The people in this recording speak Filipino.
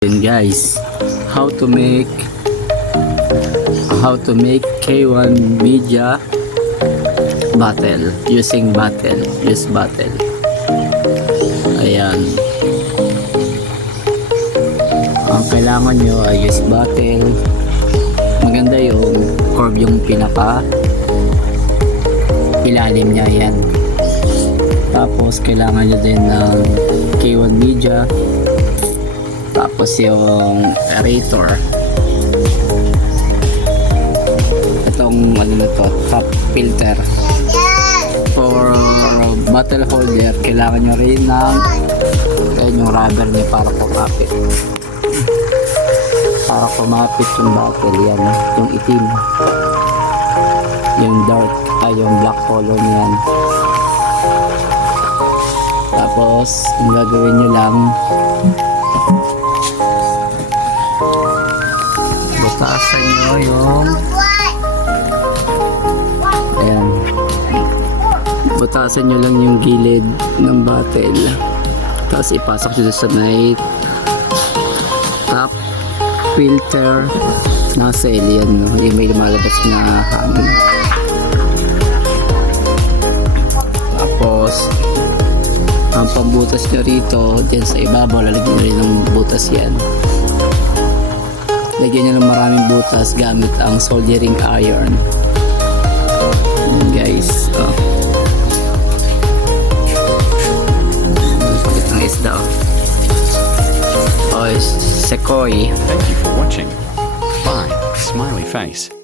Yun guys, how to make K1 media bottle using use bottle. Ayan, ang kailangan nyo ay use bottle. Maganda yung curve, yung pinaka ilalim nya yan. Tapos kailangan nyo din ng K1 media, tapos yung aerator, itong ano na to, top filter. For bottle holder, kailangan nyo rin ng yung rubber niya para kumapit yung bottle. Yan, yung itim, yung dark, yung black color niyan. Tapos yung gagawin nyo lang, butasan nyo yung ayan, butasan nyo lang yung gilid ng bottle, tapos ipasok nyo sa may top filter nozzle. Yan, yung may lumalabas na hangin. Tapos ang pambutas nyo rito, dyan sa ibabaw, lalagyan nyo rin ng butas yan. Lagyan nyo ng maraming butas gamit ang soldering iron. Guys, palit ng isda. Sequoia. Thank you for watching. Bye, smiley face.